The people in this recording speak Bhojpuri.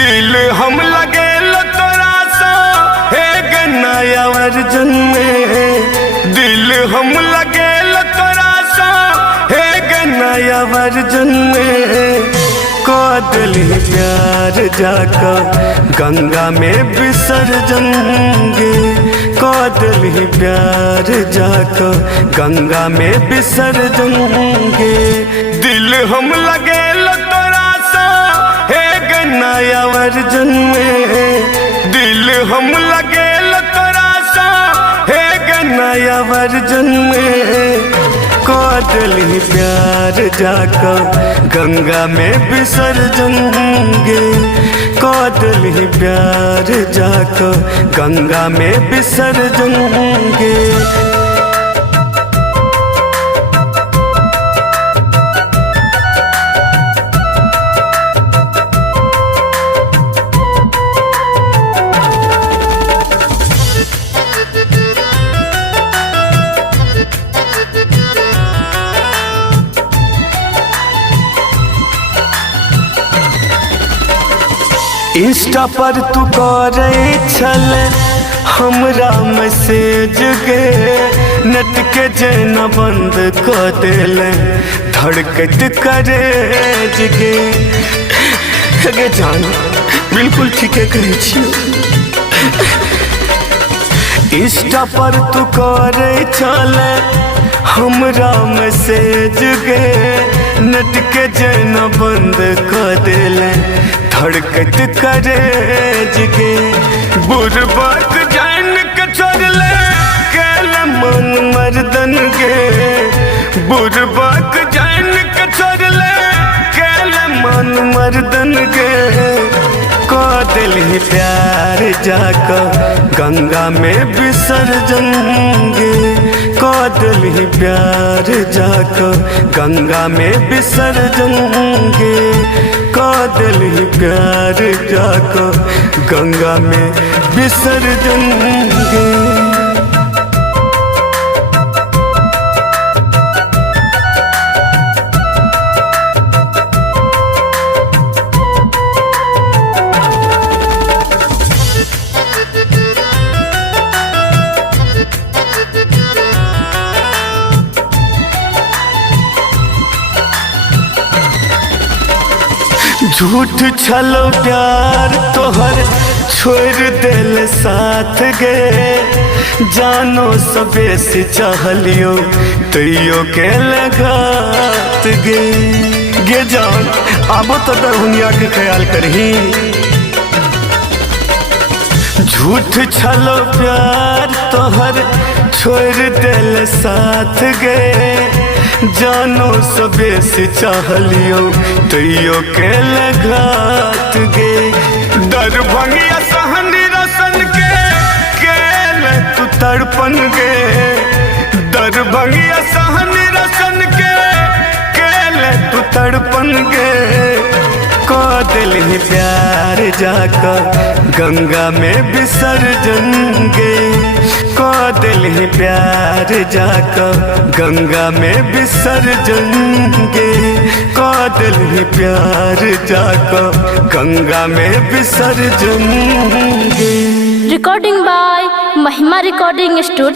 दिल हम लगे तोरा सा हे गन्नाया वर्जन में। दिल हम लगे तोरा सा हे गन्नाया वर्जन में। कदली प्यार जाकर गंगा में विसर्जन गे। कदली प्यार जाकर गंगा में विसर्जन गे। दिल हम लगे तोरा सा हे गन्नाया वर्जन में। दिल हम लगे तोरा सा हे गन्नाया वर्जन में। कदली प्यार जाकर गंगा में विसर्जन गे। कदली प्यार जाकर गंगा में विसर्जन गे। इंस्टा पर तू करे छल हमरा मैसेज गे। नेट के जेना बंद कर देले धड़कत करे गे। गे जान बिल्कुल ठीके कहै छी। इंस्टा पर तू करे छल हमरा मैसेज गे। नेट के जेना बंद कर देले धड़कत करे गे। बुरबक जान के छोड़ले केल मन मर्दन गे। बुरबक जान के छोड़ले केल मन मर्दन गे। कदली प्यार जाकर गंगा में विसर्जन गे। कदली प्यार जाकर गंगा में विसर्जन गे। कदली प्यार जाकर गंगा में विसर्जन गे। झूठ छलो प्यार तोहर छोड़ देल साथ गे। जानो सबे से चाहलियो तैयो के लगात गे। गे जान आबो तो दरहुनिया के ख्याल करही। झूठ छलो प्यार तोहर छोड़ देल साथ गे। जानो सबे से चाहलियो तैयो के लगात गे। दरभंगिया सहनी रसन के केल तू तड़पन गे। दरभंगिया सहनी रसन के केल तू तड़पन गे। कदली प्यार जाकर गंगा में विसर्जन गे। कदली प्यार जाकर गंगा में विसर्जन गे। कदली प्यार जाकर गंगा में विसर्जन गे। रिकॉर्डिंग बाय महिमा रिकॉर्डिंग स्टूडियो।